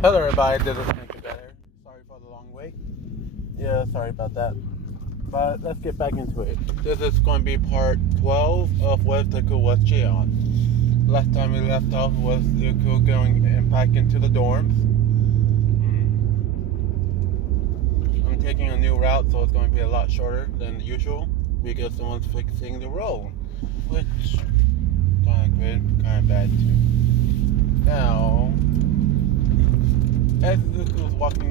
Hello everybody, this is Nick together. Sorry for the long wait. Yeah, sorry about that. But let's get back into it. This is going to be part 12 of what Deku was jailed. Last time we left off was Deku going back into the dorms. I'm taking a new route, so it's going to be a lot shorter than usual because someone's fixing the road, which kind of good, kind of bad too. Now, as Zuko's walking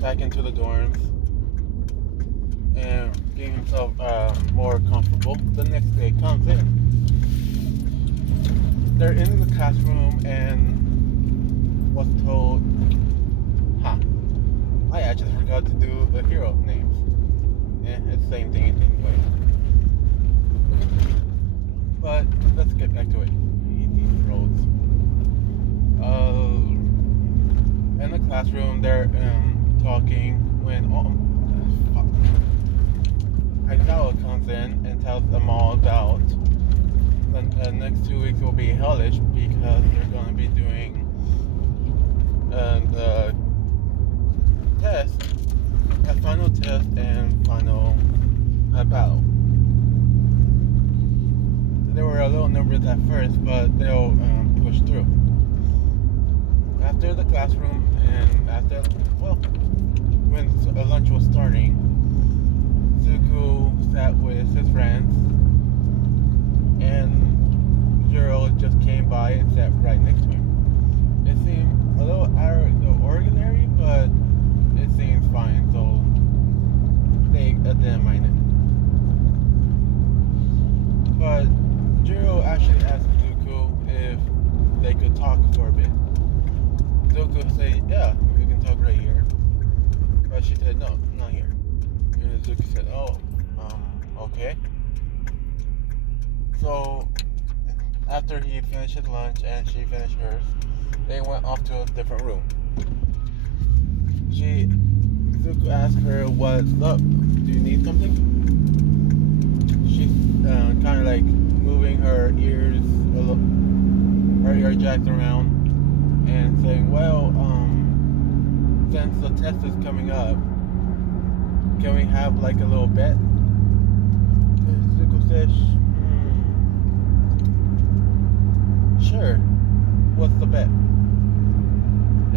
back into the dorms and getting himself more comfortable, the next day comes in. They're in the classroom and was told, I actually forgot to do the hero names. It's the same thing anyway. But let's get back to it. These roads. In the classroom, they're talking when Aizawa comes in and tells them all about the next 2 weeks will be hellish because they're going to be doing the test, a final test and final battle. They were a little nervous at first, but they'll push through. After the classroom and when lunch was starting, Zuko sat with his friends, and Zero just came by and sat right next to him. It seemed a little out of the ordinary, but it seems fine, so they didn't mind it. But Zero actually asked Zuko if they could talk for a bit. Zuko said, yeah, we can talk right here. But she said, no, not here. And Zuko said, okay. So, after he finished his lunch and she finished hers, they went off to a different room. Zuko asked her, what's up? Do you need something? She's kind of like moving her ears, her ear jacks around and saying, well, since the test is coming up, can we have like a little bet? And Zuko says, sure, what's the bet?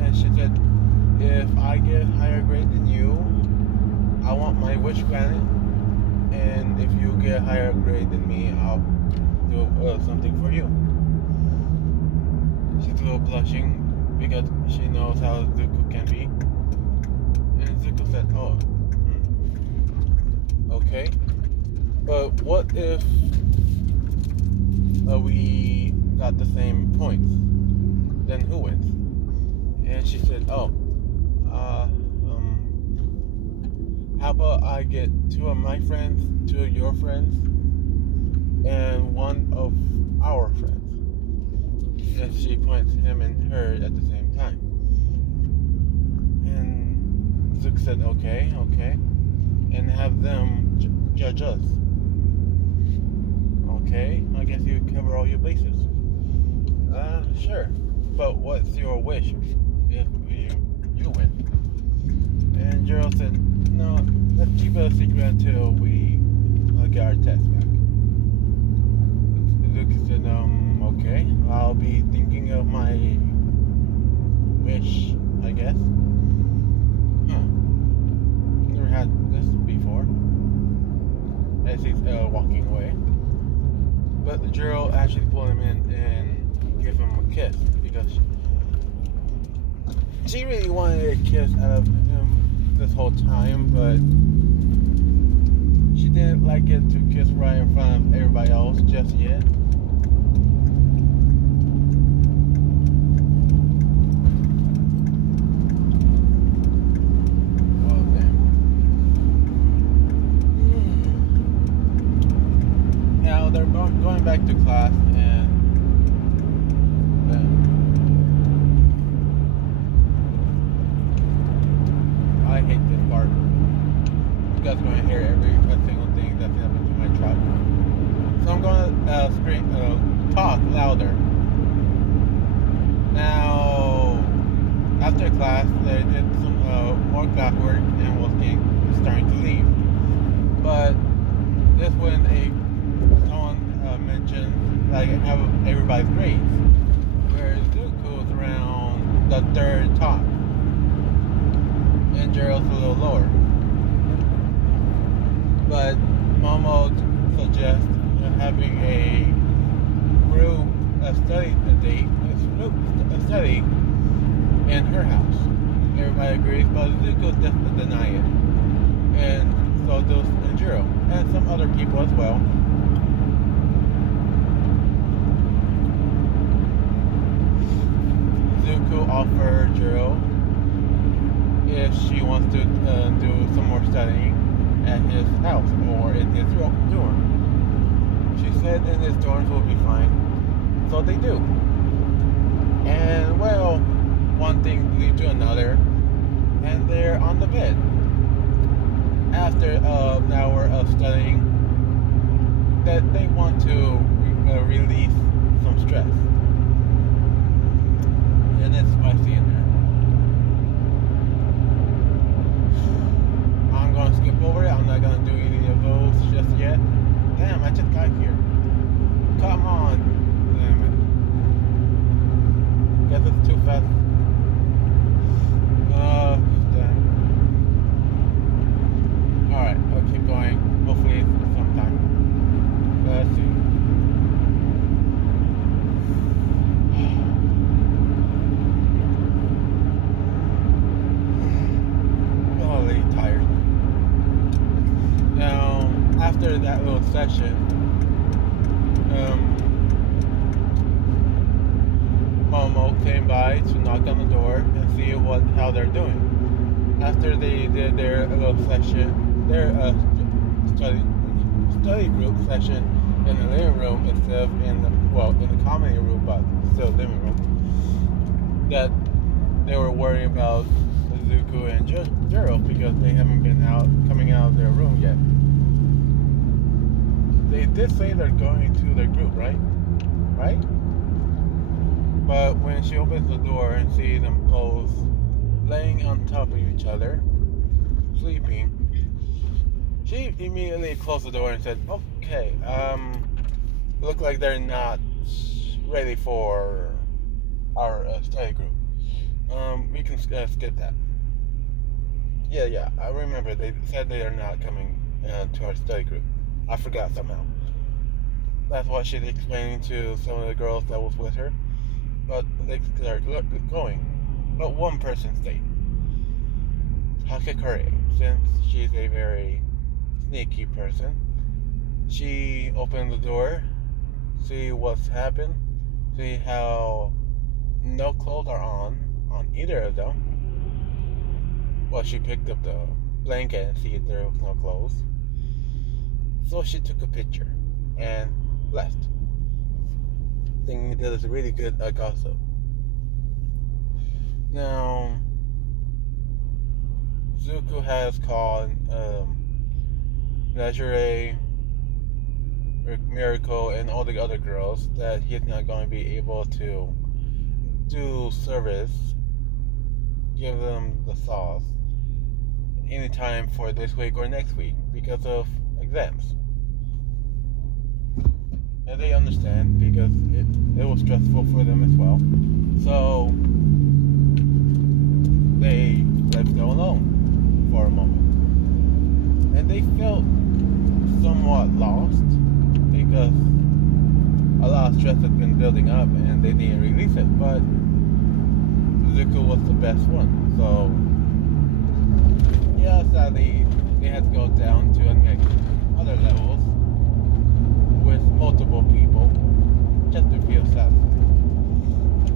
And she said, if I get higher grade than you, I want my wish granted, and if you get higher grade than me, I'll do something for you. She's a little blushing because she knows how Zuko can be. And Zuko said, okay. But what if we got the same points? Then who wins? And she said, how about I get 2 of my friends, 2 of your friends, and 1 of our friends? And she points him and her at the same time. And Zook said, okay, and have them judge us. Okay, I guess you cover all your bases. Sure. But what's your wish if you win? And Gerald said, no, let's keep it a secret until we get our test back. Luke said, okay, I'll be thinking of my wish, I guess. Never had this before. As he's walking away. But Gerald actually pulled him in and gave him a kiss because she really wanted a kiss out of him this whole time, but she didn't like it to kiss right in front of everybody else just yet. Oh, damn. Now they're going back to class and I hate this part. You guys are going to hear every single thing that's happening to my truck. So I'm going to talk louder. Now, after class, they did some more class work and starting to leave. But this when someone mentioned like everybody's grades, where Zuko is around the third top, and Gerald's a little lower. But Momo suggests having a group a study in her house. Everybody agrees, but Zuko doesn't deny it, and so does Jiro and some other people as well. Zuko offered Jiro if she wants to do some more studying at his house or in his dorm. She said in his dorms will be fine, so they do. And well, one thing leads to another, and they're on the bed. After an hour of studying, that they want to release some stress. And it's spicy in there. I'm going to skip over it. I'm not going to do any of those just yet. Damn, I just got here. Come on. Damn it. Guess it's too fast. Damn. Alright, I'll keep going. Hopefully it's sometime. Let's see. Holy tired. Now, after that little session, Momo came by to knock on the door and see how they're doing. After they did their little session, their study group session in the living room instead of in the comedy room, but still living room, that they were worrying about Zuko and Jiro because they haven't been coming out of their room yet. They did say they're going to their group, right? Right? But when she opens the door and sees them both laying on top of each other, sleeping, she immediately closed the door and said, okay, look like they're not ready for our study group. We can skip that. Yeah, I remember they said they are not coming to our study group. I forgot somehow. That's what she's explaining to some of the girls that was with her. But they started going. But one person stayed. Hakakure, since she's a very sneaky person, she opened the door, see what's happened, see how no clothes are on either of them. Well, she picked up the blanket and see there was no clothes. So she took a picture and left. Thinking that is a really good gossip. Now, Zuko has called Najure, Miracle, and all the other girls that he's not going to be able to do service, give them the sauce anytime for this week or next week because of exams. And they understand because it was stressful for them as well. So they left them alone for a moment. And they felt somewhat lost because a lot of stress had been building up and they didn't release it. But Zuko was the best one. So yeah, sadly they had to go down to other levels with multiple people just to feel sad.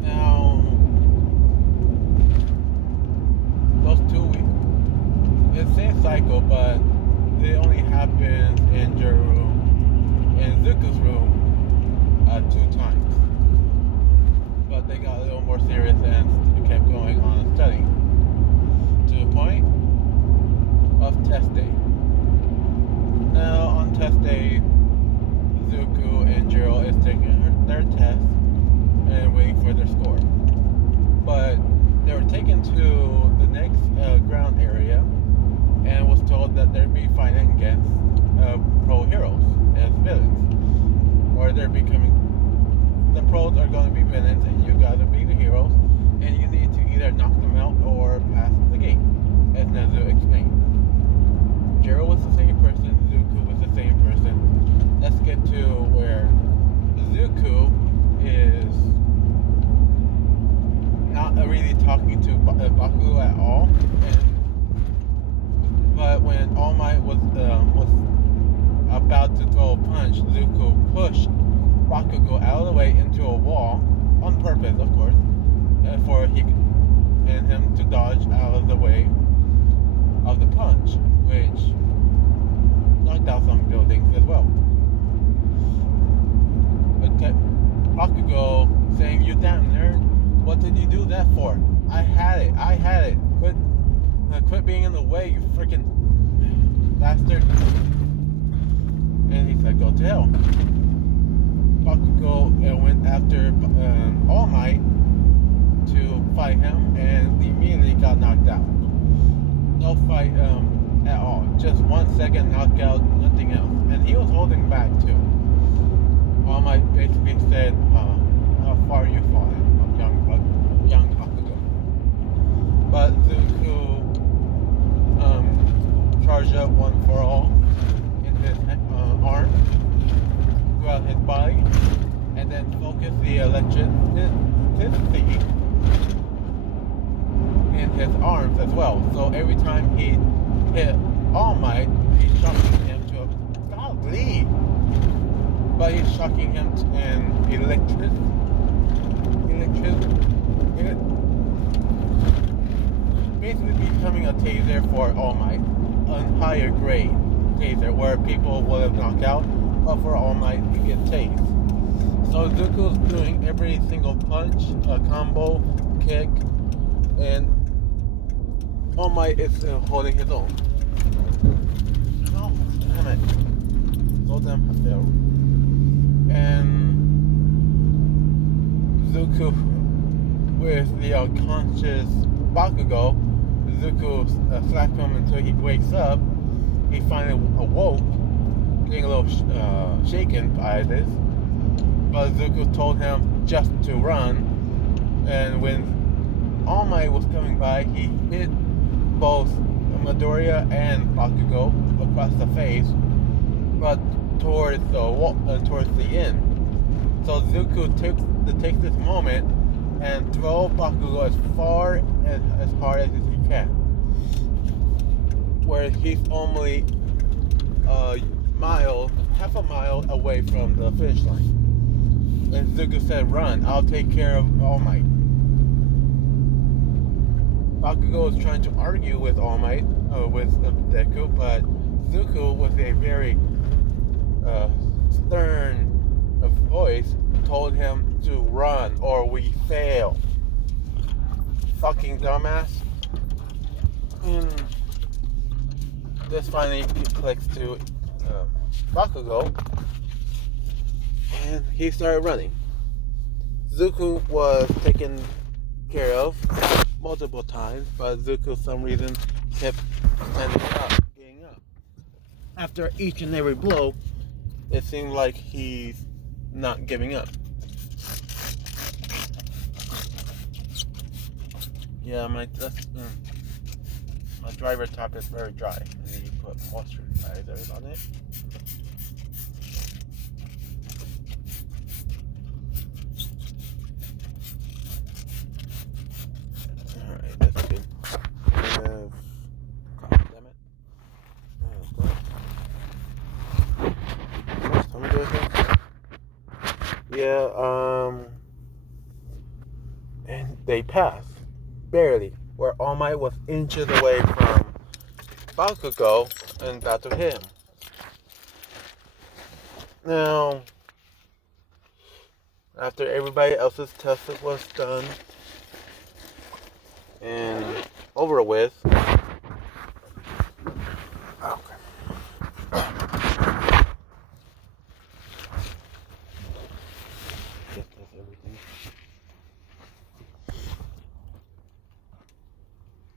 Now, those 2 weeks, it's the same cycle, but it only happens in your room, in Zuko's room, 2 times. But they got a little more serious and kept going on studying to the point of test day. Now, on test day, Zuko and Jiro is taking their test and waiting for their score. But they were taking 2 they're becoming, the pros are going to be villains, and you gotta be the heroes, and you need to either knock them out or pass the game, as Nezu explained. Jiro was the same person, Zuko was the same person. Let's get to where Zuko is not really talking to Bakugo at all, but when All Might was about to throw a punch, Zuko pushed Bakugo out of the way into a wall, on purpose, of course, for him to dodge out of the way of the punch, which knocked out some buildings as well. Okay. Bakugo saying, "You damn nerd, what did you do that for? I had it. Quit being in the way, you freaking bastard." And he said, "Go to hell." Bakugo went after All Might to fight him and immediately got knocked out. No fight at all. Just 1 second knockout, nothing else. And he was holding back too. All Might basically said, "How far are you falling, young Bakugo?" But Zuko charged up one for all in his arm, throughout his body, and then focused the electricity in his arms as well. So every time he hit All Might, he's shocking him to a godly, but he's shocking him in basically becoming a taser for All Might, a higher grade taser where people would have knocked out, but for All Might to get tased. So Zuko's doing every single punch, combo, kick, and All Might is holding his own. Oh, damn it. So damn hell. And Zuko, with the unconscious Bakugo, Zuko slapped him until he wakes up. He finally awoke, getting a little shaken by this. But Zuko told him just to run. And when All Might was coming by, he hit both Midoriya and Bakugo across the face, but towards the end. So Zuko takes this moment and throw Bakugo as far and as hard as he can, where he's only half a mile away from the finish line. And Zuko said, "Run, I'll take care of All Might." Bakugo was trying to argue with All Might, with Deku, but Zuko, with a very stern voice, told him to run or we fail. Fucking dumbass. And this finally clicks to Bakugo, and he started running. Zuko was taken care of multiple times, but Zuko, for some reason, kept getting up. After each and every blow, it seemed like he's not giving up. Yeah, my driver top is very dry. I need to put moisturizer on it. Alright, that's good. God damn it. And they passed. Barely. Where All Might was inches away from Bakugo and about to hit him. Now, after everybody else's test was done and over with,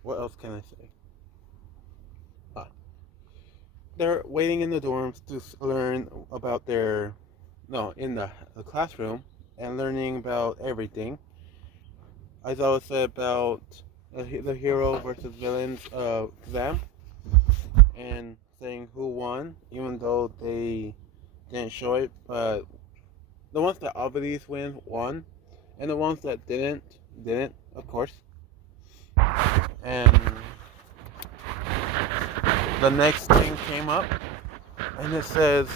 what else can I say? They're waiting in the dorms to learn about their no, in the classroom and learning about everything. I thought it said about the hero versus villains exam and saying who won, even though they didn't show it. But the ones that obviously won, and the ones that didn't, of course. And the next thing came up, and it says,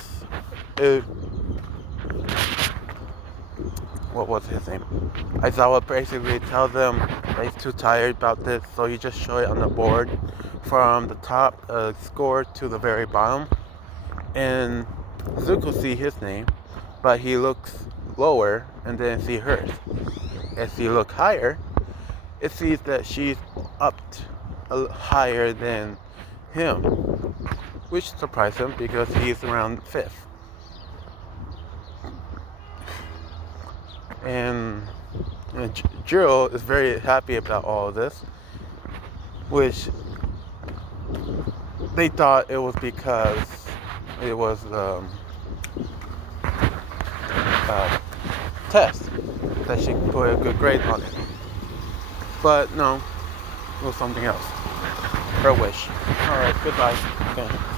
uh, what was his name? Aizawa basically tells them that he's too tired about this, so he just show it on the board from the top score to the very bottom. And Zuko see his name, but he looks lower and then see hers. As he look higher, it sees that she's up higher than him, which surprised him because he's around fifth. And Jiro is very happy about all of this, which they thought it was because it was test that she put a good grade on it. But no, it was something else. Her wish. Alright, goodbye. Okay.